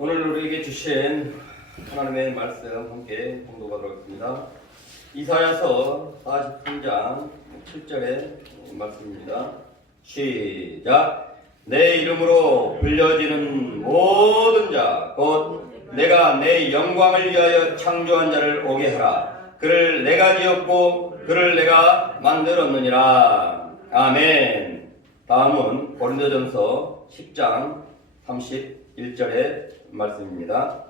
오늘 우리에게 주신 하나님의 말씀 함께 공독하도록 하겠습니다. 이사야서 43장 7절의 말씀입니다. 시작. 내 이름으로 불려지는 모든 자 곧 내가 내 영광을 위하여 창조한 자를 오게 하라. 그를 내가 지었고 그를 내가 만들었느니라. 아멘. 다음은 고린도전서 10장 31절의 말씀입니다.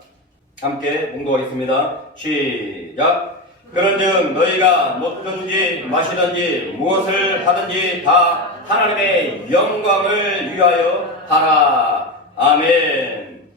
함께 공독하겠습니다. 시작. 그런즉 너희가 먹든지 마시든지 무엇을 하든지 다 하나님의 영광을 위하여 하라. 아멘.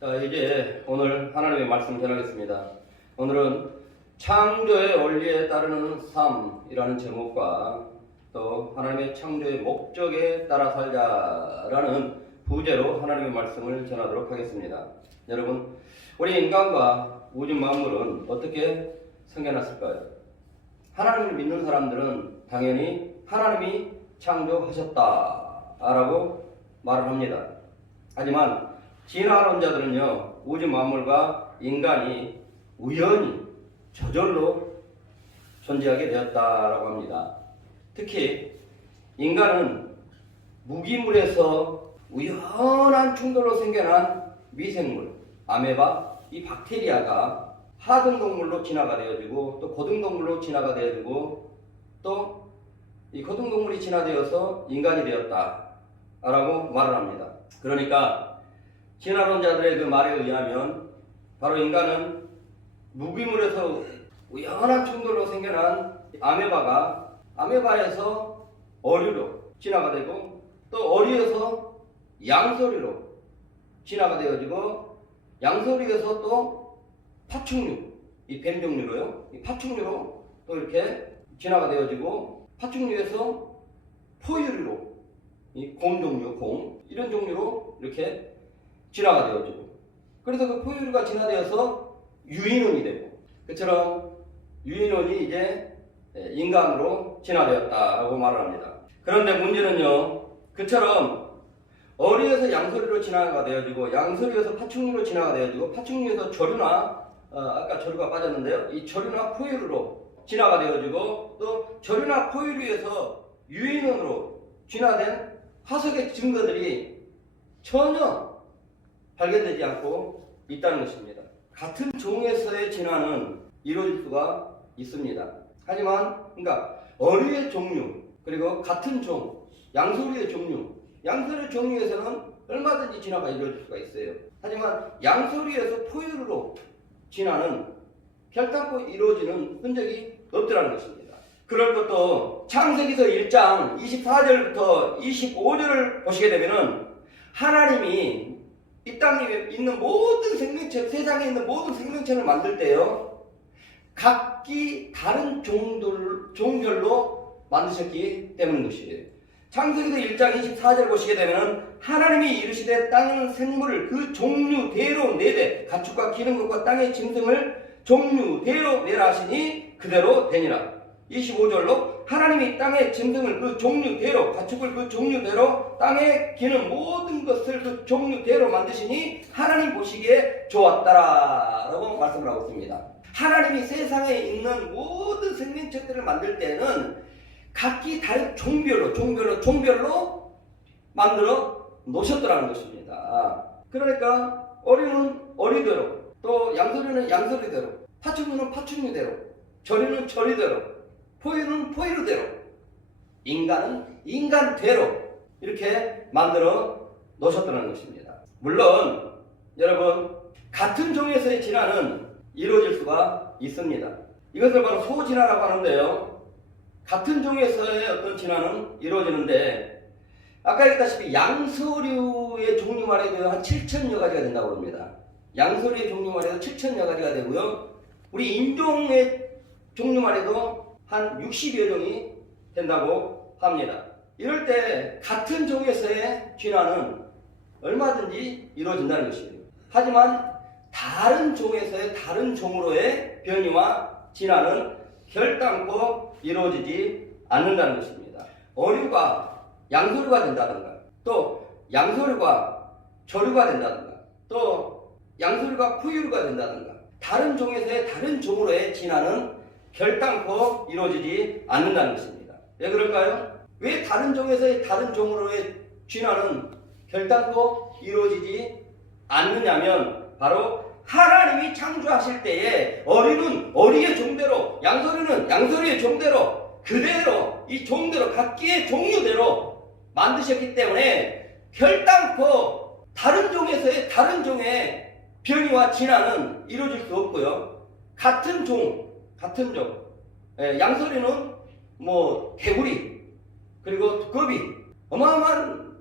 자, 이제 오늘 하나님의 말씀 전하겠습니다. 오늘은 창조의 원리에 따르는 삶이라는 제목과 또 하나님의 창조의 목적에 따라 살자라는 부제로 하나님의 말씀을 전하도록 하겠습니다. 여러분, 우리 인간과 우주 만물은 어떻게 생겨났을까요? 하나님을 믿는 사람들은 당연히 하나님이 창조하셨다라고 말을 합니다. 하지만 진화론자들은요, 우주 만물과 인간이 우연히 저절로 존재하게 되었다라고 합니다. 특히 인간은 무기물에서 우연한 충돌로 생겨난 미생물, 아메바, 이 박테리아가 하등동물로 진화가 되어지고 또 고등동물로 진화가 되어지고 또 이 고등동물이 진화되어서 인간이 되었다라고 말을 합니다. 그러니까 진화론자들의 그 말에 의하면 바로 인간은 무기물에서 우연한 충돌로 생겨난 아메바에서 어류로 진화가 되고 또 어류에서 양서류로 진화가 되어지고 양서류에서 또 파충류, 이 뱀 종류로요, 이 파충류로 또 이렇게 진화가 되어지고 파충류에서 포유류로 이 곰 종류, 곰 이런 종류로 이렇게 진화가 되어지고 그래서 그 포유류가 진화되어서 유인원이 되고 그처럼 유인원이 이제 인간으로 진화되었다라고 말을 합니다. 그런데 문제는요, 그처럼 어류에서 양서류로 진화가 되어지고 양서류에서 파충류로 진화가 되어지고 파충류에서 저류나 아까 저류가 빠졌는데요, 이 저류나 포유류로 진화가 되어지고 또 저류나 포유류에서 유인원으로 진화된 화석의 증거들이 전혀 발견되지 않고 있다는 것입니다. 같은 종에서의 진화는 이루어질 수가 있습니다. 하지만 그러니까 어류의 종류 그리고 같은 종, 양서류의 종류에서는 얼마든지 진화가 이루어질 수가 있어요. 하지만 양서류에서 포유류로 진화는 결단코 이루어지는 흔적이 없더라는 것입니다. 그럴 것도 창세기서 1장 24절부터 25절을 보시게 되면은 하나님이 이 땅에 있는 모든 생명체, 세상에 있는 모든 생명체를 만들 때요, 각기 다른 종별로 만드셨기 때문인 것이에요. 창세기서 1장 24절 보시게 되면은 하나님이 이르시되 땅은 생물을 그 종류대로 내되 가축과 기는 것과 땅의 짐승을 종류대로 내라 하시니 그대로 되니라. 25절로 하나님이 땅의 짐승을 그 종류대로 가축을 그 종류대로 땅에 기는 모든 것을 그 종류대로 만드시니 하나님 보시기에 좋았다라 라고 말씀을 하고 있습니다. 하나님이 세상에 있는 모든 생명체들을 만들 때는 각기 다른 종별로 만들어 놓으셨더라는 것입니다. 그러니까 어류는 어류대로, 또 양서류는 양서류대로, 파충류는 파충류대로, 저류는 저류대로, 포유는 포유대로, 인간은 인간대로 이렇게 만들어 놓으셨다는 것입니다. 물론 여러분, 같은 종에서의 진화는 이루어질 수가 있습니다. 이것을 바로 소진화라고 하는데요, 같은 종에서의 어떤 진화는 이루어지는데 아까 얘기했다시피 양서류의 종류만 해도 한 7천여 가지가 된다고 합니다. 양서류의 종류만 해도 7천여 가지가 되고요, 우리 인종의 종류만 해도 한 60여 종이 된다고 합니다. 이럴 때 같은 종에서의 진화는 얼마든지 이루어진다는 것이에요. 하지만 다른 종에서의 다른 종으로의 변이와 진화는 결단코 이루어지지 않는다는 것입니다. 어류가 양서류가 된다든가 또 양서류가 저류가 된다든가 또 양서류가 포유류가 된다든가 다른 종에서의 다른 종으로의 진화는 결단코 이루어지지 않는다는 것입니다. 왜 그럴까요? 왜 다른 종에서의 다른 종으로의 진화는 결단코 이루어지지 않느냐면 바로 하나님이 창조하실 때에 어리는 어리의 종대로, 양서류는 양서류의 종대로 그대로 이 종대로 각기의 종류대로 만드셨기 때문에 결단코 다른 종에서의 다른 종의 변이와 진화는 이루어질 수 없고요. 같은 종, 양서류는 뭐 개구리 그리고 두꺼비 어마어마한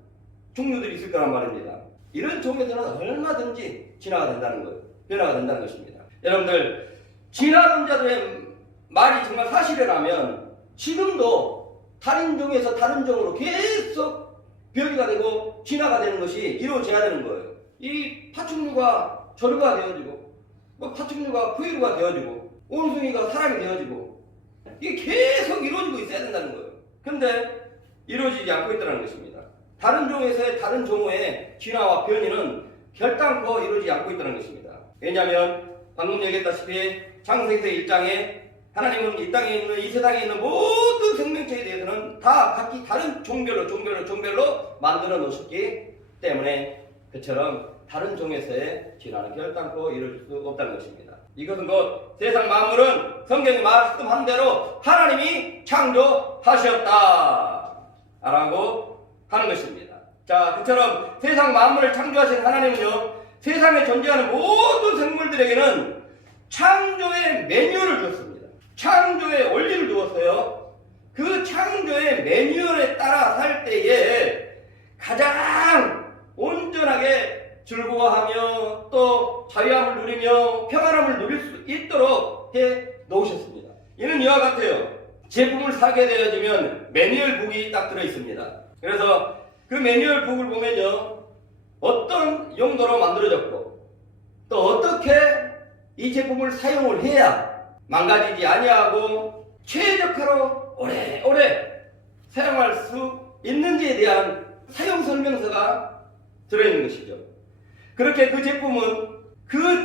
종류들이 있을 거란 말입니다. 이런 종에서는 얼마든지 진화가 된다는 거예요. 변화가 된다는 것입니다. 여러분들 진화론자들의 말이 정말 사실이라면 지금도 다른 종에서 다른 종으로 계속 변이가 되고 진화가 되는 것이 이루어져야 되는 거예요. 이 파충류가 저류가 되어지고 파충류가 포유류가 되어지고 원숭이가 사람이 되어지고 이게 계속 이루어지고 있어야 된다는 거예요. 근데 이루어지지 않고 있다는 것입니다. 다른 종에서의 다른 종의 진화와 변이는 결단코 이루어지지 않고 있다는 것입니다. 왜냐하면 방금 얘기했다시피 창세기 1장에 하나님은 이 땅에 있는 이 세상에 있는 모든 생명체에 대해서는 다 각기 다른 종별로 만들어 놓으셨기 때문에 그처럼 다른 종에서의 진화는 결단코 이루어질 수 없다는 것입니다. 이것은 곧 세상 만물은 성경이 말씀한 대로 하나님이 창조하셨다 라고 하는 것입니다. 자, 그처럼 세상 만물을 창조하신 하나님은요, 세상에 존재하는 모든 생물들에게는 창조의 매뉴얼을 주었습니다. 창조의 원리를 주었어요. 그 창조의 매뉴얼에 따라 살 때에 가장 온전하게 즐거워하며 또 자유함을 누리며 평안함을 누릴 수 있도록 해 놓으셨습니다. 이는 이와 같아요. 제품을 사게 되어지면 매뉴얼북이 딱 들어 있습니다. 그래서 그 매뉴얼북을 보면요, 어떤 용도로 만들어졌고 또 어떻게 이 제품을 사용을 해야 망가지지 아니하고 최적화로 오래오래 사용할 수 있는지에 대한 사용 설명서가 들어있는 것이죠. 그렇게 그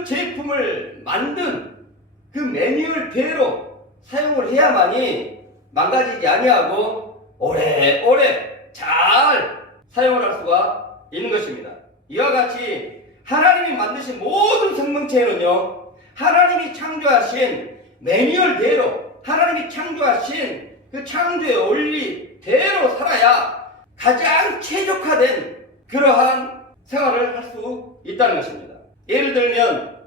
제품을 만든 그 매뉴얼대로 사용을 해야만이 망가지지 아니하고 오래오래 잘 사용을 할 수가 있는 것입니다. 이와 같이 하나님이 만드신 모든 생명체는요, 하나님이 창조하신 매뉴얼대로, 하나님이 창조하신 그 창조의 원리대로 살아야 가장 최적화된 그러한 생활을 할 수 있다는 것입니다. 예를 들면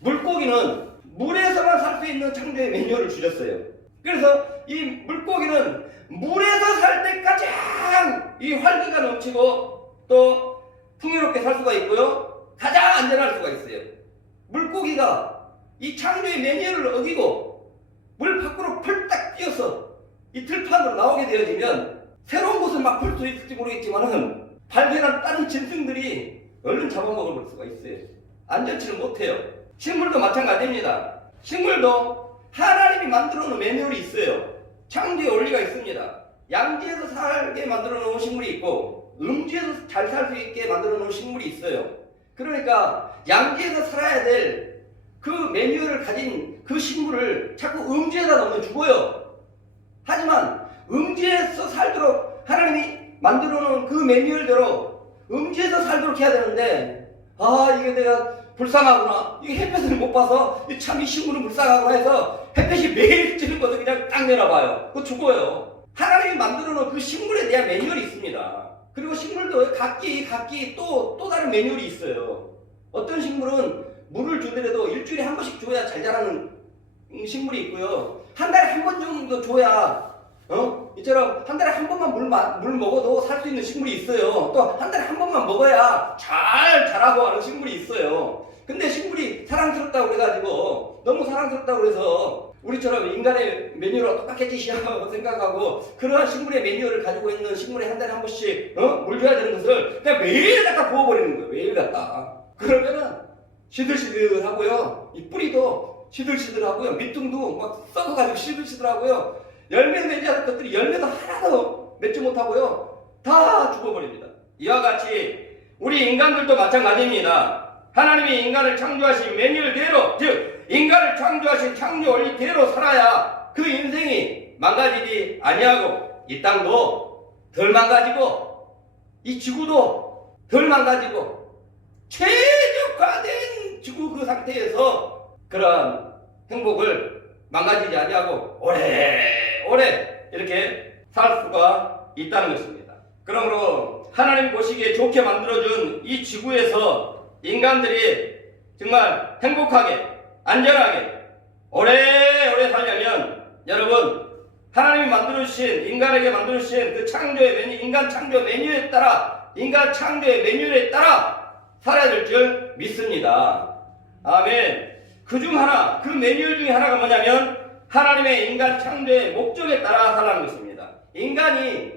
물고기는 물에서만 살 수 있는 창조의 매뉴얼을 주셨어요. 그래서 이 물고기는 물에서 살 때 가장 이 활기가 넘치고 또 풍요롭게 살 수가 있고요, 가장 안전할 수가 있어요. 물고기가 이 창조의 매뉴얼을 어기고 물 밖으로 펄딱 뛰어서 이 들판으로 나오게 되어지면 새로운 곳을 막 볼 수 있을지 모르겠지만은 발견한 다른 짐승들이 얼른 잡아먹을 수가 있어요. 안전치를 못해요. 식물도 마찬가지입니다. 식물도 하나님이 만들어 놓은 매뉴얼이 있어요. 창조의 원리가 있습니다. 양지에서 살게 만들어 놓은 식물이 있고 음지에서 잘 살 수 있게 만들어 놓은 식물이 있어요. 그러니까 양지에서 살아야 될 그 매뉴얼을 가진 그 식물을 자꾸 음지에다 넣으면 죽어요. 하지만 음지에서 살도록 하나님이 만들어 놓은 그 매뉴얼대로 음지에서 살도록 해야 되는데, 이게 내가 불쌍하구나, 이게 햇볕을 못 봐서 참 이 식물은 불쌍하구나 해서 햇볕이 매일 찌는 것도 그냥 딱 내려봐요. 그거 죽어요. 하나님이 만들어 놓은 그 식물에 대한 매뉴얼이 있습니다. 그리고 식물도 각기 또 다른 매뉴얼이 있어요. 어떤 식물은 물을 주더라도 일주일에 한 번씩 줘야 잘 자라는 식물이 있고요, 한 달에 한 번 정도 줘야 이처럼 한 달에 한 번만 물 먹어도 살 수 있는 식물이 있어요. 또 한 달에 한 번만 먹어야 잘 자라고 하는 식물이 있어요. 근데 식물이 사랑스럽다고 그래가지고 너무 사랑스럽다고 그래서 우리처럼 인간의 매뉴얼을 똑같겠지라고 생각하고 그러한 식물의 매뉴얼을 가지고 있는 식물에 한 달에 한 번씩 물 줘야 되는 것을 그냥 매일 갖다 부어버리는 거예요. 매일 갖다. 그러면은 시들시들하고요, 이 뿌리도 시들시들하고요, 밑둥도 막 썩어가지고 시들시들하고요, 열매 맺지 않은 것들이 열매도 하나도 맺지 못하고요, 다 죽어버립니다. 이와 같이 우리 인간들도 마찬가지입니다. 하나님이 인간을 창조하신 매뉴얼대로, 즉 인간을 창조하신 창조 원리대로 살아야 그 인생이 망가지지 아니하고 이 땅도 덜 망가지고 이 지구도 덜 망가지고 최적화된 지구 그 상태에서 그런 행복을 망가지지 아니하고 오래오래 이렇게 살 수가 있다는 것입니다. 그러므로 하나님 보시기에 좋게 만들어준 이 지구에서 인간들이 정말 행복하게 안전하게 오래오래 살려면 여러분 하나님이 만들어주신 인간에게 만들어주신 그 창조의 메뉴, 인간 창조 메뉴에 따라 인간 창조의 매뉴얼에 따라 살아야 될 줄 믿습니다. 아멘. 그중 하나, 그 매뉴얼 중에 하나가 뭐냐면 하나님의 인간 창조의 목적에 따라 살라는 것입니다. 인간이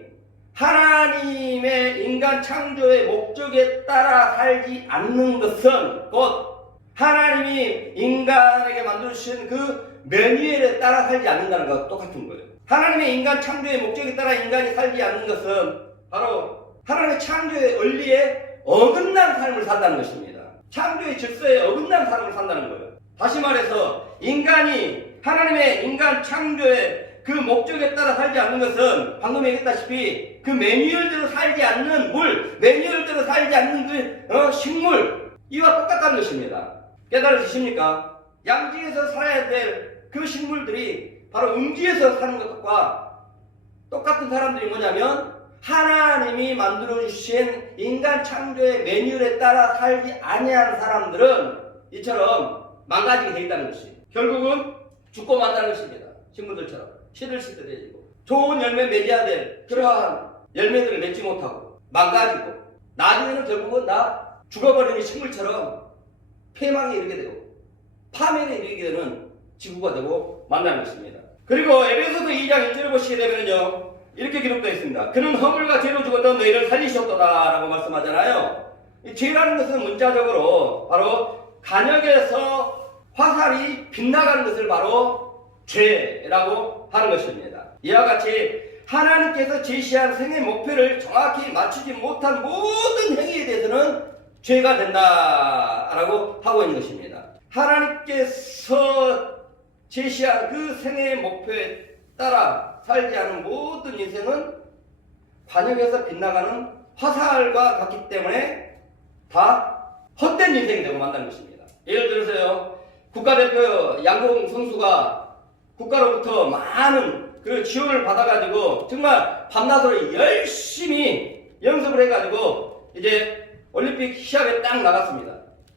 하나님의 인간 창조의 목적에 따라 살지 않는 것은 곧 하나님이 인간에게 만들어주신 그 매뉴얼에 따라 살지 않는다는 것과 똑같은 거예요. 하나님의 인간 창조의 목적에 따라 인간이 살지 않는 것은 바로 하나님의 창조의 원리에 어긋난 삶을 산다는 것입니다. 창조의 질서에 어긋난 삶을 산다는 거예요. 다시 말해서 인간이 하나님의 인간 창조의 그 목적에 따라 살지 않는 것은 방금 얘기했다시피 그 매뉴얼대로 살지 않는 물, 매뉴얼대로 살지 않는 그 식물 이와 똑같다는 것입니다. 깨달으십니까? 양지에서 살아야 될 그 식물들이 바로 음지에서 사는 것과 똑같은 사람들이 뭐냐면 하나님이 만들어주신 인간 창조의 매뉴얼에 따라 살지 아니하는 사람들은 이처럼 망가지게 되어 있다는 것이 결국은 죽고 만다는 것입니다. 식물들처럼 씨를 실 때 되지고 좋은 열매 맺어야 될 그러한 열매들을 맺지 못하고 망가지고 나중에는 결국은 다 죽어버리는 식물처럼 폐망에 이르게 되고 파멸에 이르게 되는 지구가 되고 만나는 것입니다. 그리고 에베소서 2장 1절을 보시게 되면요 이렇게 기록되어 있습니다. 그는 허물과 죄로 죽었던 너희를 살리셨도다 라고 말씀하잖아요. 이 죄라는 것은 문자적으로 바로 간역에서 화살이 빗나가는 것을 바로 죄라고 하는 것입니다. 이와 같이 하나님께서 제시한 생의 목표를 정확히 맞추지 못한 모든 행위에 대해서는 죄가 된다라고 하고 있는 것입니다. 하나님께서 제시한 그 생의 목표에 따라 살지 않은 모든 인생은 관역에서 빗나가는 화살과 같기 때문에 다 헛된 인생이 되고 만다는 것입니다. 예를 들어서요, 국가대표 양궁 선수가 국가로부터 많은 그 지원을 받아가지고 정말 밤낮으로 열심히 연습을 해가지고 이제 올림픽 시합에 딱 나갔습니다.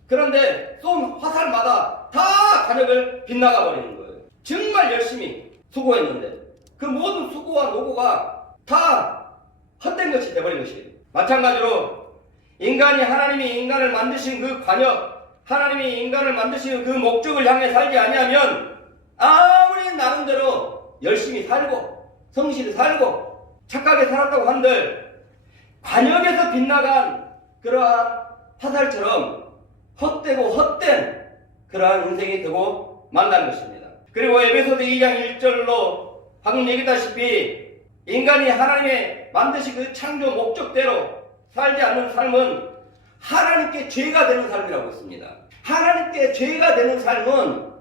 그런데 쏜 화살마다 다 관역을 빗나가 버리는 거예요. 정말 열심히 수고했는데 그 모든 수고와 노고가 다 헛된 것이 되어버린 것이에요. 마찬가지로 인간이 하나님이 인간을 만드신 그 관역, 하나님이 인간을 만드신 그 목적을 향해 살지 아니하면 아무리 나름대로 열심히 살고 성실히 살고 착하게 살았다고 한들 관역에서 빗나간 그러한 화살처럼 헛되고 헛된 그러한 인생이 되고 만다는 것입니다. 그리고 에베소서 2장 1절로 방금 얘기했다시피 인간이 하나님의 만드신 그 창조 목적대로 살지 않는 삶은 하나님께 죄가 되는 삶이라고 했습니다. 하나님께 죄가 되는 삶은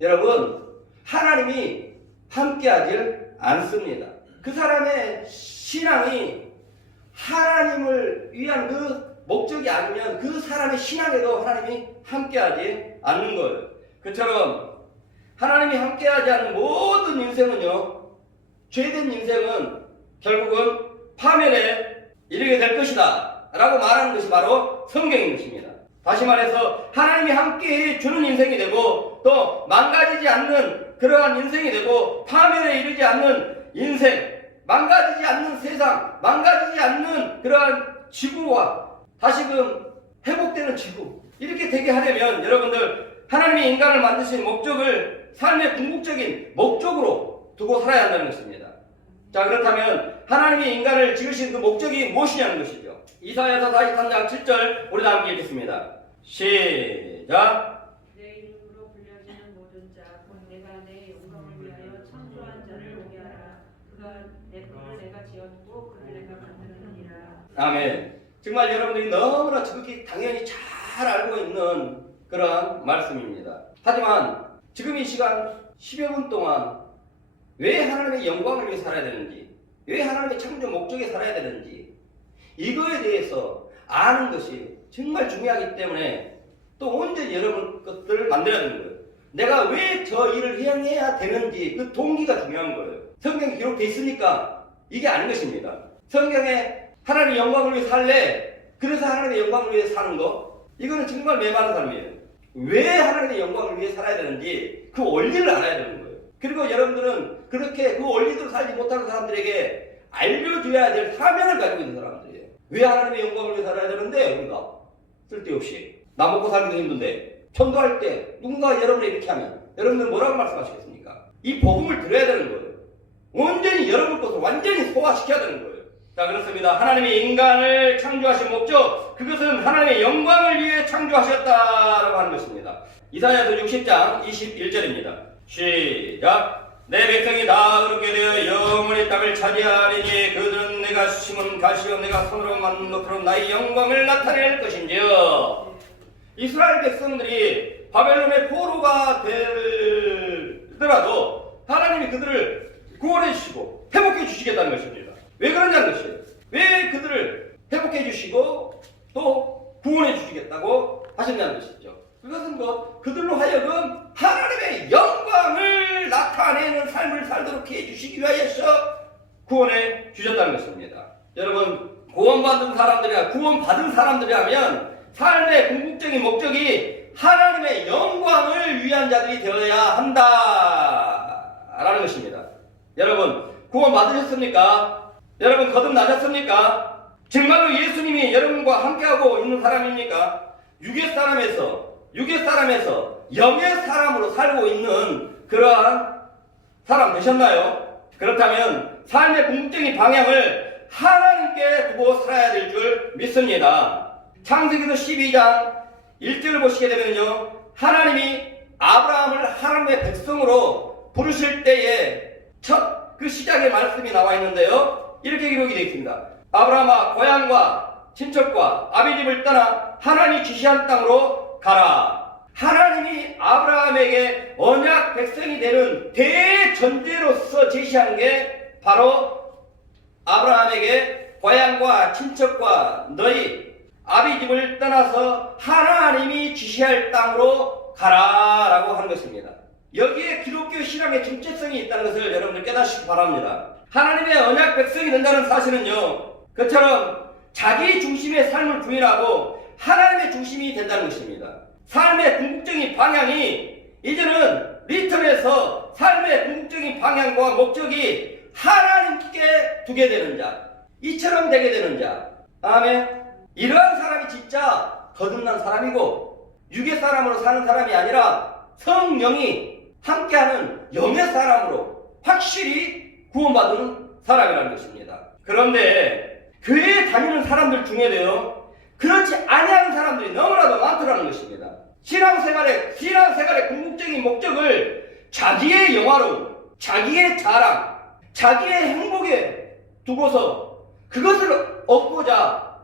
여러분 하나님이 함께하지 않습니다. 그 사람의 신앙이 하나님을 위한 그 목적이 아니면 그 사람의 신앙에도 하나님이 함께하지 않는 거예요. 그처럼 하나님이 함께하지 않는 모든 인생은요, 죄된 인생은 결국은 파멸에 이르게 될 것이다 라고 말하는 것이 바로 성경인 것입니다. 다시 말해서 하나님이 함께해 주는 인생이 되고 또 망가지지 않는 그러한 인생이 되고 파멸에 이르지 않는 인생, 망가지지 않는 세상, 망가지지 않는 그러한 지구와 다시금 회복되는 지구 이렇게 되게 하려면 여러분들 하나님이 인간을 만드신 목적을 삶의 궁극적인 목적으로 두고 살아야 한다는 것입니다. 자, 그렇다면 하나님이 인간을 지으신 그 목적이 무엇이냐는 것이죠. 이사야서 43장 7절 우리 다 함께 읽겠습니다. 시작. 내 이름으로 불려지는 모든 자 곧 내가 내 영광을 위하여 창조한 자를 오게 하라. 그가 내 품을 내가 지었고 그를 내가 만들었느니라. 아멘. 정말 여러분들이 너무나 지극히 당연히 잘 잘 알고 있는 그러한 말씀입니다. 하지만 지금 이 시간 10여 분 동안 왜 하나님의 영광을 위해 살아야 되는지, 왜 하나님의 창조 목적에 살아야 되는지, 이거에 대해서 아는 것이 정말 중요하기 때문에 또 온전히 여러분 것들을 만들어야 되는 거예요. 내가 왜 저 일을 해야 되는지 그 동기가 중요한 거예요. 성경에 기록되어 있으니까 이게 아닌 것입니다. 성경에 하나님의 영광을 위해 살래, 그래서 하나님의 영광을 위해 사는 거, 이거는 정말 메마른 삶이에요. 왜 하나님의 영광을 위해 살아야 되는지 그 원리를 알아야 되는 거예요. 그리고 여러분들은 그렇게 그 원리대로 살지 못하는 사람들에게 알려줘야 될 사명을 가지고 있는 사람들이에요. 왜 하나님의 영광을 위해 살아야 되는데 우리가 쓸데없이 나 먹고 살기도 힘든데 전도할 때 누군가 여러분이 이렇게 하면 여러분들 뭐라고 말씀하시겠습니까? 이 복음을 들어야 되는 거예요. 온전히 여러분 것을 완전히 소화시켜야 되는 거예요. 자, 그렇습니다. 하나님이 인간을 창조하신 목적, 그것은 하나님의 영광을 위해 창조하셨다라고 하는 것입니다. 이사야서 60장 21절입니다. 시작. 내 백성이 다 그렇게 되어 영원히 땅을 차지하리니 그들은 내가 심은 가시요 내가 손으로 만든 것처럼 나의 영광을 나타낼 것인지요. 이스라엘 백성들이 바벨론의 포로가 되더라도 하나님이 그들을 구원해 주시고 회복해 주시겠다는 것입니다. 왜 그러냐는 것이에요. 왜 그들을 회복해 주시고 또 구원해 주시겠다고 하셨냐는 것이죠. 그것은 그들로 하여금 하나님의 영광을 나타내는 삶을 살도록 해주시기 위하여서 구원해 주셨다는 것입니다. 여러분, 구원받은 사람들이라면 삶의 궁극적인 목적이 하나님의 영광을 위한 자들이 되어야 한다라는 것입니다. 여러분, 구원받으셨습니까? 여러분, 거듭나셨습니까? 정말로 예수님이 여러분과 함께하고 있는 사람입니까? 육의 사람에서 영의 사람으로 살고 있는 그러한 사람 되셨나요? 그렇다면 삶의 궁극적인 방향을 하나님께 두고 살아야 될 줄 믿습니다. 창세기서 12장 1절을 보시게 되면요, 하나님이 아브라함을 하나님의 백성으로 부르실 때에 첫 그 시작의 말씀이 나와 있는데요, 이렇게 기록이 되어 있습니다. 아브라함아, 고향과 친척과 아비 집을 떠나 하나님이 지시한 땅으로 가라. 하나님이 아브라함에게 언약 백성이 되는 대전제로서 제시한 게 바로 아브라함에게 고향과 친척과 너희 아비 집을 떠나서 하나님이 지시할 땅으로 가라라고 하는 것입니다. 여기에 기독교 신앙의 정체성이 있다는 것을 여러분들 깨닫시기 바랍니다. 하나님의 언약 백성이 된다는 사실은요, 그처럼 자기 중심의 삶을 부인하고 하나님의 중심이 된다는 것입니다. 삶의 궁극적인 방향이 이제는 리턴에서 삶의 궁극적인 방향과 목적이 하나님께 두게 되는 자, 이처럼 되게 되는 자. 아멘. 이러한 사람이 진짜 거듭난 사람이고 육의 사람으로 사는 사람이 아니라 성령이 함께하는 영의 사람으로 확실히 구원받은 사람이라는 것입니다. 그런데 교회에 다니는 사람들 중에도요, 그렇지 아니하는 사람들이 너무나도 많더라는 것입니다. 신앙생활의 궁극적인 목적을 자기의 영화로움, 자기의 자랑, 자기의 행복에 두고서 그것을 얻고자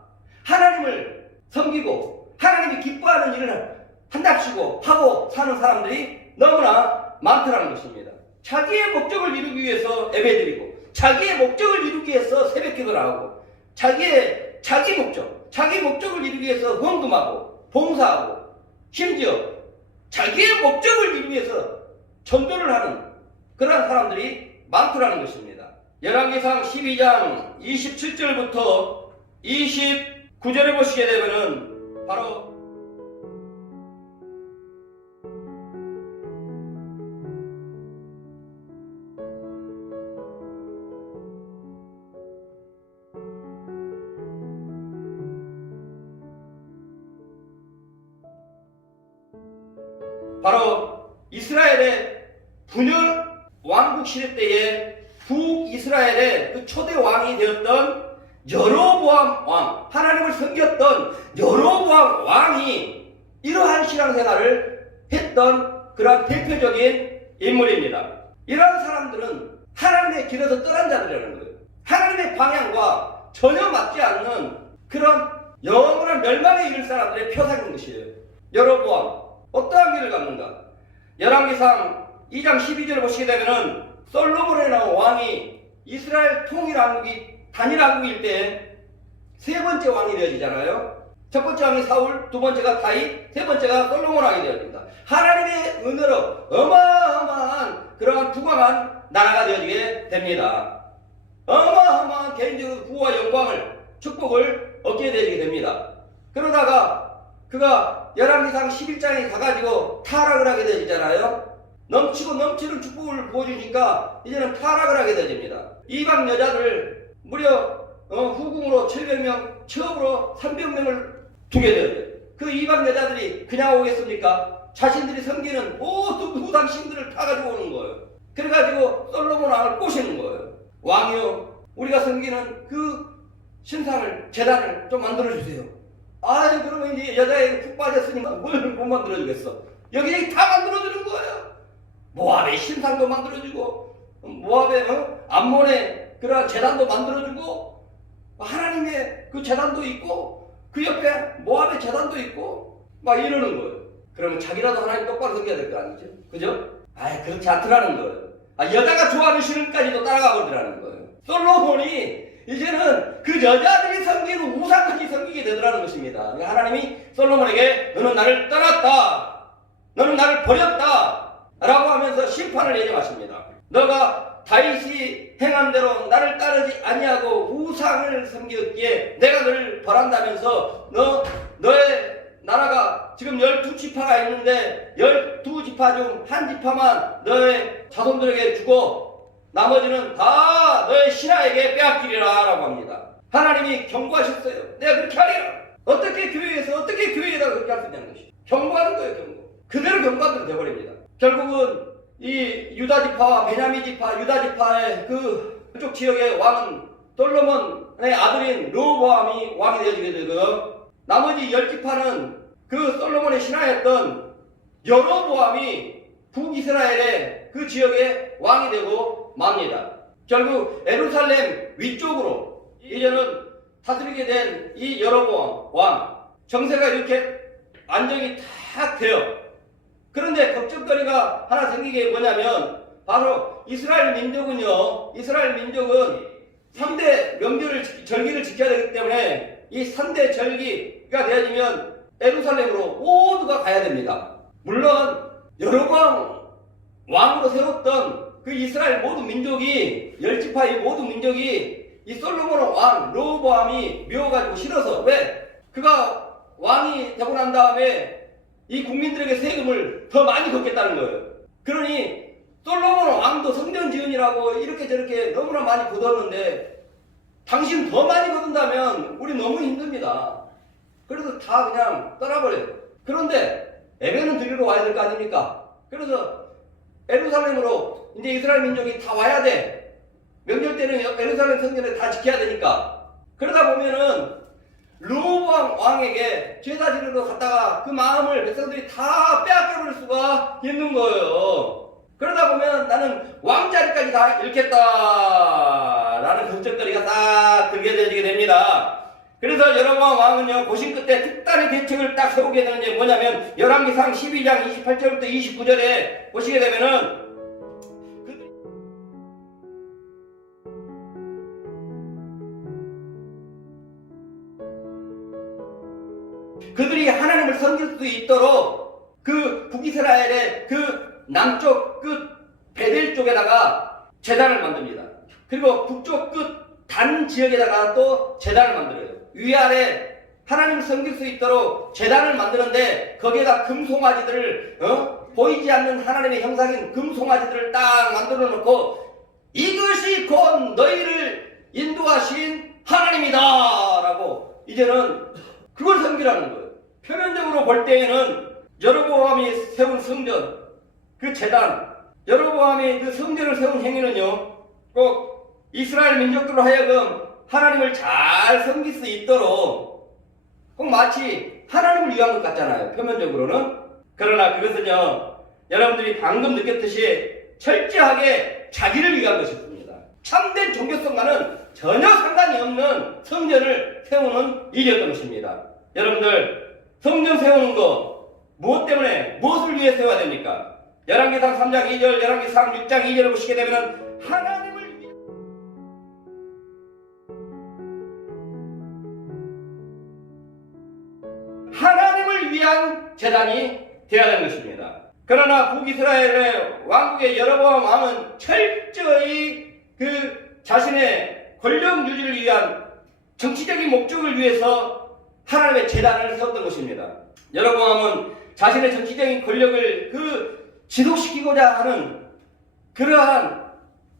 하나님을 섬기고 하나님이 기뻐하는 일을 한답시고 하고 사는 사람들이 너무나 많더라는 것입니다. 자기의 목적을 이루기 위해서 예배드리고 자기의 목적을 이루기 위해서 새벽기도를 하고 자기 목적을 이루기 위해서 헌금하고 봉사하고 심지어 자기의 목적을 이루기 위해서 전도를 하는 그러한 사람들이 많더라는 것입니다. 열왕기상 12장 27절부터 29절을 보시게 되면은 바로 이스라엘의 분열 왕국 시대 때에 북이스라엘의 그 초대 왕이 되었던 여로보암 왕, 하나님을 섬겼던 여로보암 왕이 이러한 신앙생활을 했던 그런 대표적인 인물입니다. 이러한 사람들은 하나님의 길에서 떠난 자들이라는 거예요. 하나님의 방향과 전혀 맞지 않는 그런 영원한 멸망에 이를 사람들의 표상인 것이에요. 여로보암 어떠한 길을 갔는가? 열왕기상 2장 12절을 보시게 되면은 솔로몬에 나온 왕이 이스라엘 통일왕국이 단일왕국일 때 세 번째 왕이 되어지잖아요. 첫 번째 왕이 사울, 두 번째가 다윗, 세 번째가 솔로몬 왕이 되어집니다. 하나님의 은혜로 어마어마한 그러한 부강한 나라가 되어지게 됩니다. 어마어마한 개인적인 구와 영광을 축복을 얻게 되어지게 됩니다. 그러다가 그가 열왕기상 11장에 가가지고 타락을 하게 되어지잖아요. 넘치고 넘치는 축복을 부어주니까 이제는 타락을 하게 되어집니다. 이방 여자들 무려 후궁으로 700명, 처음으로 300명을 두게 되어요. 그 이방 여자들이 그냥 오겠습니까? 자신들이 섬기는 모든 우상 신들을 타가지고 오는 거예요. 그래가지고 솔로몬 왕을 꼬시는 거예요. 왕이요, 우리가 섬기는 그 신상을, 제단을 좀 만들어주세요. 아이, 그러면 이제 여자에 푹 빠졌으니까 뭘 못 만들어주겠어. 여기 다 만들어주는 거예요. 모압의 신상도 만들어주고, 모압의 암몬의 그러한 제단도 만들어주고, 하나님의 그 제단도 있고, 그 옆에 모압의 제단도 있고, 막 이러는 거예요. 그러면 자기라도 하나님 똑바로 섬겨야 될 거 아니죠? 그죠? 아이, 그렇지 않더라는 거예요. 여자가 좋아하는 신을까지도 따라가버리라는 거예요. 솔로몬이 이제는 그 여자들이 섬기는 우상까지 섬기게 되더라는 것입니다. 하나님이 솔로몬에게 너는 나를 떠났다, 너는 나를 버렸다 라고 하면서 심판을 예정하십니다. 너가 다윗이 행한 대로 나를 따르지 아니하고 우상을 섬겼기에 내가 너를 벌한다면서 너의 나라가 지금 12지파가 있는데 12지파 중 한 지파만 너의 자손들에게 주고 나머지는 다 너의 신하에게 빼앗기리라 라고 합니다. 하나님이 경고하셨어요. 내가 그렇게 하리라. 어떻게 교회에다가 그렇게 할 수 있냐는 것이 경고하는 거예요. 경고. 그대로 경고하면 돼버립니다. 결국은 이 유다지파와 베냐민지파, 유다지파의 그쪽 지역의 왕은 솔로몬의 아들인 르호보암이 왕이 되어지게 되고요. 나머지 10지파는 그 솔로몬의 신하였던 여로보암이 북이스라엘의 그 지역의 왕이 되고 맙니다. 결국 예루살렘 위쪽으로 이제는 다스리게 된 이 여로보암 왕, 정세가 이렇게 안정이 탁 돼요. 그런데 걱정거리가 하나 생기게 뭐냐면 바로 이스라엘 민족은요, 이스라엘 민족은 3대 절기를 지켜야 되기 때문에 이 3대 절기가 되어지면 예루살렘으로 모두가 가야 됩니다. 물론 여로보암 왕으로 세웠던 그 이스라엘 모든 민족이 10지파의 모든 민족이 이 솔로몬 왕 르호보암이 미워가지고 싫어서, 왜? 그가 왕이 되고 난 다음에 이 국민들에게 세금을 더 많이 걷겠다는 거예요. 그러니 솔로몬 왕도 성전 지은이라고 이렇게 저렇게 너무나 많이 걷었는데 당신 더 많이 걷는다면 우리 너무 힘듭니다. 그래서 다 그냥 떠나버려요. 그런데 예배는 드리러 와야 될 거 아닙니까? 그래서 예루살렘으로 이제 이스라엘 민족이 다 와야 돼. 명절 때는 예루살렘 성전에 다 지켜야 되니까. 그러다 보면은 르호보암 왕에게 제사 지내러 갔다가 그 마음을 백성들이 다 빼앗겨버릴 수가 있는 거예요. 그러다 보면 나는 왕자리까지 다 잃겠다라는 걱정거리가 딱 들게 되게 됩니다. 그래서 여로보암 왕은요, 고심 끝에 특단의 대책을 딱 세우게 되는 게 뭐냐면 열왕기상 12장 28절부터 29절에 보시게 되면은 그들이 하나님을 섬길 수 있도록 그 북이스라엘의 그 남쪽 끝 베델 쪽에다가 제단을 만듭니다. 그리고 북쪽 끝 단 지역에다가 또 제단을 만들어요. 위아래 하나님을 섬길 수 있도록 제단을 만드는데 거기에다 금송아지들을 보이지 않는 하나님의 형상인 금송아지들을 딱 만들어 놓고 이것이 곧 너희를 인도하신 하나님이다 라고 이제는 그걸 섬기라는 거예요. 표면적으로 볼 때에는 여로보암이 세운 성전, 그 제단, 여로보암이 그 성전을 세운 행위는요, 꼭 이스라엘 민족들로 하여금 하나님을 잘 섬길 수 있도록 꼭 마치 하나님을 위한 것 같잖아요, 표면적으로는. 그러나 그것은요, 여러분들이 방금 느꼈듯이 철저하게 자기를 위한 것이었습니다. 참된 종교성과는 전혀 상관이 없는 성전을 세우는 일이었던 것입니다. 여러분들, 성전 세우는 거 무엇 때문에, 무엇을 위해 세워야 됩니까? 열왕기상 3장 2절, 열왕기상 6장 2절을 보시게 되면 하나님을 위한 제단이 되어야 하는 것입니다. 그러나 북이스라엘의 왕국의 여로보암 왕은 철저히 그 자신의 권력 유지를 위한 정치적인 목적을 위해서 하나님의 제단을 세웠던 것입니다. 여로보암은 자신의 정치적인 권력을 지속시키고자 하는 그러한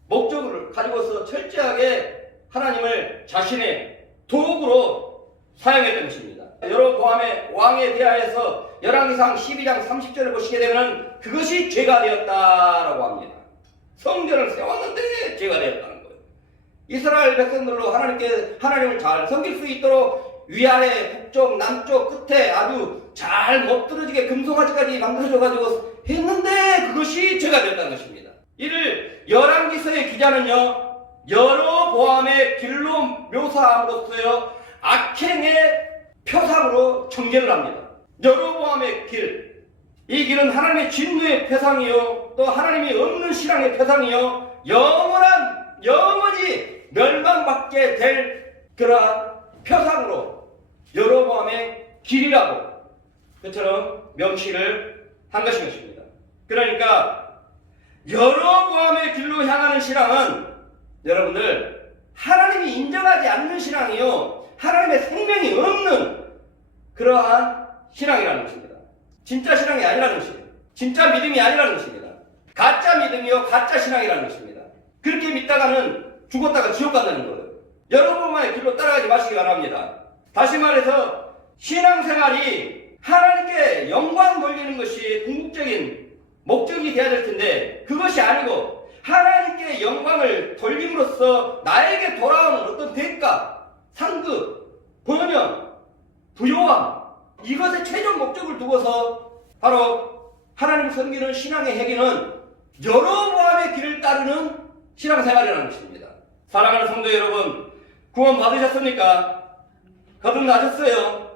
목적을 가지고서 철저하게 하나님을 자신의 도구로 사용했던 것입니다. 여로보암의 왕에 대하여서 열왕기상 12장 30절을 보시게 되면 그것이 죄가 되었다라고 합니다. 성전을 세웠는데 죄가 되었다는 거예요. 이스라엘 백성들로 하나님을 잘 섬길 수 있도록 위아래, 북쪽, 남쪽, 끝에 아주 잘 멋들어지게 금송아지까지 만들어져가지고 했는데 그것이 죄가 되었다는 것입니다. 이를 열왕기서의 기자는요, 여로보암의 길로 묘사함으로써요 악행의 표상으로 정죄를 합니다. 여로보암의 길, 이 길은 하나님의 진노의 표상이요, 또 하나님이 없는 신앙의 표상이요, 영원히 멸망받게 될 그러한 표상으로 여로보암의 길이라고 그처럼 명시를 한 것입니다. 그러니까 여로보암의 길로 향하는 신앙은 여러분들 하나님이 인정하지 않는 신앙이요, 하나님의 생명이 없는 그러한 신앙이라는 것입니다. 진짜 신앙이 아니라는 것입니다. 진짜 믿음이 아니라는 것입니다. 가짜 믿음이요, 가짜 신앙이라는 것입니다. 그렇게 믿다가는 죽었다가 지옥 간다는 거예요. 여로보암의 길로 따라가지 마시기 바랍니다. 다시 말해서 신앙생활이 하나님께 영광 돌리는 것이 궁극적인 목적이 되어야 될 텐데 그것이 아니고 하나님께 영광을 돌림으로써 나에게 돌아오는 어떤 대가, 상급, 번영, 부요함, 이것의 최종 목적을 두고서 바로 하나님 섬기는 신앙의 행위는 여로보암의 길을 따르는 신앙생활이라는 것입니다. 사랑하는 성도 여러분, 구원 받으셨습니까? 거듭나셨어요?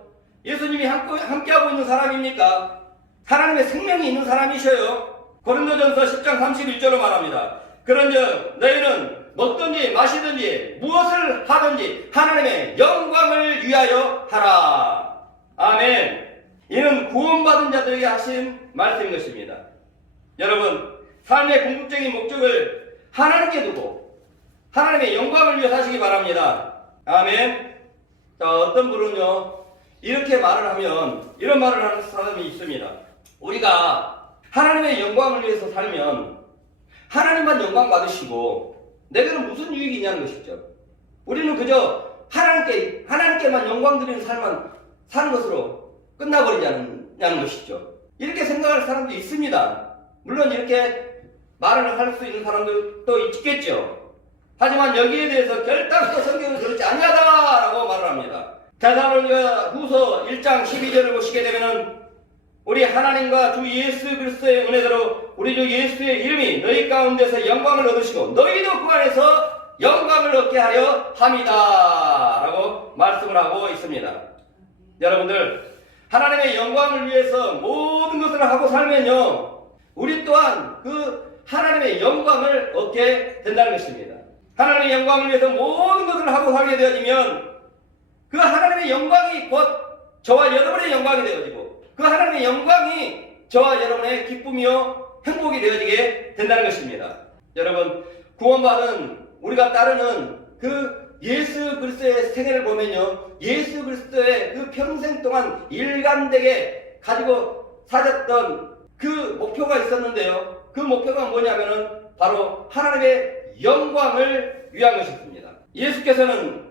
예수님이 함께하고 있는 사람입니까? 하나님의 생명이 있는 사람이셔요. 고린도전서 10장 31절로 말합니다. 그런즉 너희는 먹든지 마시든지 무엇을 하든지 하나님의 영광을 위하여 하라. 아멘. 이는 구원받은 자들에게 하신 말씀인 것입니다. 여러분, 삶의 궁극적인 목적을 하나님께 두고 하나님의 영광을 위해 사시기 바랍니다. 아멘. 자, 어떤 분은요 이렇게 말을 하면, 이런 말을 하는 사람이 있습니다. 우리가 하나님의 영광을 위해서 살면 하나님만 영광 받으시고 내게는 무슨 유익이 있냐는 것이죠. 우리는 그저 하나님께만 영광 드리는 삶만 사는 것으로 끝나버리냐는 것이죠. 이렇게 생각할 사람도 있습니다. 물론 이렇게 말을 할 수 있는 사람들도 있겠죠. 하지만 여기에 대해서 결단코 성경은 그렇지 아니하다라고 말을 합니다. 데살로니가 후서 1장 12절을 보시게 되면은 우리 하나님과 주 예수 그리스도의 은혜대로 우리 주 예수의 이름이 너희 가운데서 영광을 얻으시고 너희도 그 안에서 영광을 얻게 하려 함이다 라고 말씀을 하고 있습니다. 여러분들, 하나님의 영광을 위해서 모든 것을 하고 살면요 우리 또한 그 하나님의 영광을 얻게 된다는 것입니다. 하나님의 영광을 위해서 모든 것을 하고 살게 되어지면 그 하나님의 영광이 곧 저와 여러분의 영광이 되어지고 그 하나님의 영광이 저와 여러분의 기쁨이요 행복이 되어지게 된다는 것입니다. 여러분, 구원받은 우리가 따르는 그 예수 그리스도의 생애를 보면요 예수 그리스도의 그 평생 동안 일관되게 가지고 사셨던 그 목표가 있었는데요, 그 목표가 뭐냐면은 바로 하나님의 영광을 위한 것이었습니다. 예수께서는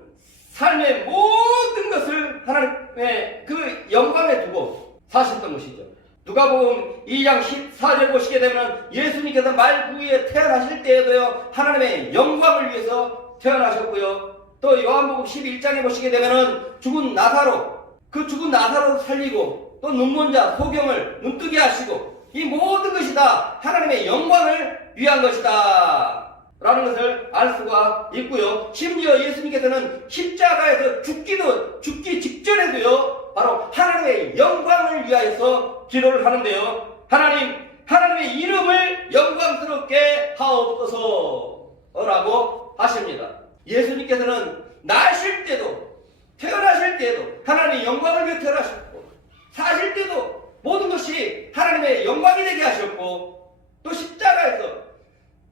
삶의 모든 것을 하나님의 그 영광에 두고 사셨던 것이죠. 누가복음 2장 14절 보시게 되면 예수님께서 말구이에 태어나실 때에도요 하나님의 영광을 위해서 태어나셨고요, 또 요한복음 11장에 보시게 되면은 죽은 나사로, 그 죽은 나사로 살리고 또 눈먼 자 소경을 눈뜨게 하시고 이 모든 것이 다 하나님의 영광을 위한 것이다. 라는 것을 알 수가 있고요. 심지어 예수님께서는 십자가에서 죽기 직전에도요, 바로 하나님의 영광을 위하여서 기도를 하는데요. 하나님의 이름을 영광스럽게 하옵소서 라고 하십니다. 예수님께서는 나실 때도, 태어나실 때도 하나님의 영광을 위해 태어나셨고, 사실 때도 모든 것이 하나님의 영광이 되게 하셨고, 또 십자가에서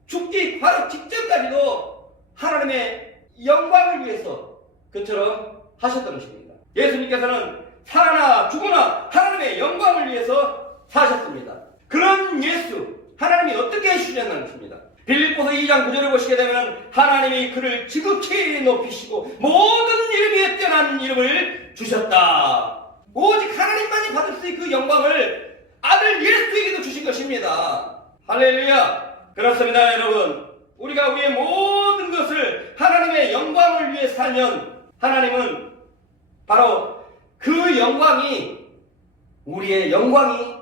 죽기 바로 직전까지도 하나님의 영광을 위해서 그처럼 하셨던 것입니다. 예수님께서는 살아나 죽으나 하나님의 영광을 위해서 사셨습니다. 그런 예수, 하나님이 어떻게 해주셨냐는 것입니다. 빌립보서 2장 9절을 보시게 되면 하나님이 그를 지극히 높이시고 모든 이름 위에 뛰어난 이름을 주셨다. 오직 하나님만이 받을 수 있는 그 영광을 아들 예수에게도 주신 것입니다. 할렐루야. 그렇습니다, 여러분. 우리가 우리의 모든 것을 하나님의 영광을 위해 살면 하나님은 바로 그 영광이 우리의 영광이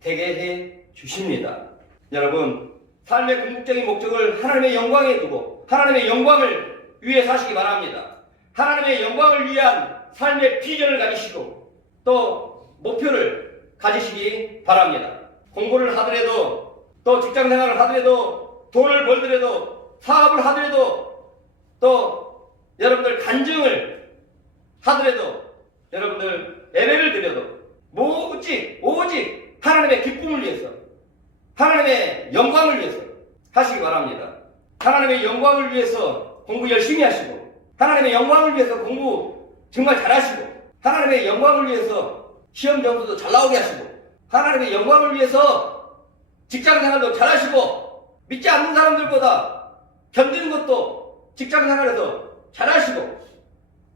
되게 해 주십니다. 여러분, 삶의 궁극적인 목적을 하나님의 영광에 두고 하나님의 영광을 위해 사시기 바랍니다. 하나님의 영광을 위한 삶의 비전을 가지시고 또 목표를 가지시기 바랍니다. 공부를 하더라도, 또 직장생활을 하더라도, 돈을 벌더라도, 사업을 하더라도, 또 여러분들 간증을 하더라도, 여러분들 예배를 드려도 오직 하나님의 기쁨을 위해서, 하나님의 영광을 위해서 하시기 바랍니다. 하나님의 영광을 위해서 공부 열심히 하시고, 하나님의 영광을 위해서 공부 정말 잘하시고, 하나님의 영광을 위해서 시험 점수도 잘 나오게 하시고, 하나님의 영광을 위해서 직장생활도 잘하시고, 믿지 않는 사람들보다 견디는 것도 직장생활에서 잘하시고,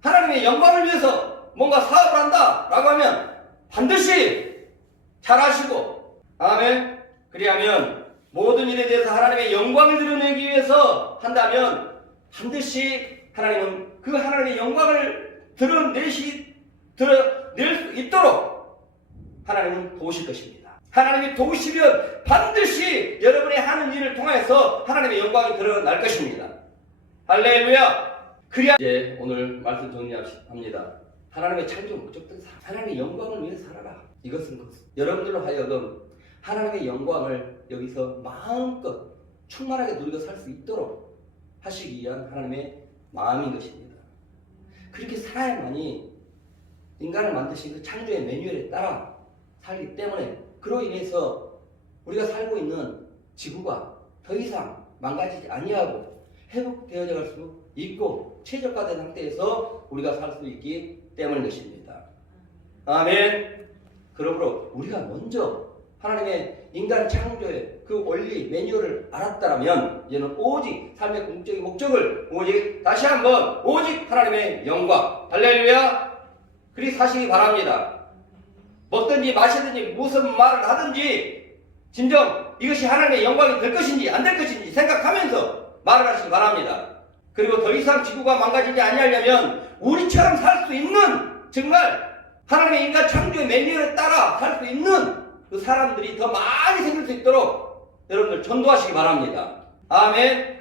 하나님의 영광을 위해서 뭔가 사업을 한다라고 하면 반드시 잘하시고, 아멘. 그리하면 모든 일에 대해서 하나님의 영광을 드러내기 위해서 한다면 반드시 하나님은 그 하나님의 영광을 드러낼 수 있도록 하나님은 도우실 것입니다. 하나님이 도우시면 반드시 여러분의 하는 일을 통해서 하나님의 영광이 드러날 것입니다. 할렐루야. 그래야 이제 오늘 말씀 정리합니다. 하나님의 창조 목적대로 살아. 하나님의 영광을 위해 살아라. 이것은 여러분들로 하여금 하나님의 영광을 여기서 마음껏 충만하게 누리고 살 수 있도록 하시기 위한 하나님의 마음인 것입니다. 그렇게 살아야만이 인간을 만드신 그 창조의 매뉴얼에 따라 살기 때문에, 그로 인해서 우리가 살고 있는 지구가 더 이상 망가지지 아니하고 회복되어져 갈 수 있고 최적화된 상태에서 우리가 살 수 있기 때문인 것입니다. 아멘. 그러므로 우리가 먼저 하나님의 인간 창조의 그 원리 매뉴얼을 알았다면 이제는 오직 삶의 궁극적인 목적을 오직 다시 한번 오직 하나님의 영광, 할렐루야, 그리 사시기 바랍니다. 먹든지 마시든지 무슨 말을 하든지 진정 이것이 하나님의 영광이 될 것인지 안 될 것인지 생각하면서 말을 하시기 바랍니다. 그리고 더 이상 지구가 망가지지 아니하려면 우리처럼 살 수 있는, 정말 하나님의 인간 창조의 매뉴얼에 따라 살 수 있는 그 사람들이 더 많이 생길 수 있도록 여러분들 전도하시기 바랍니다. 아멘.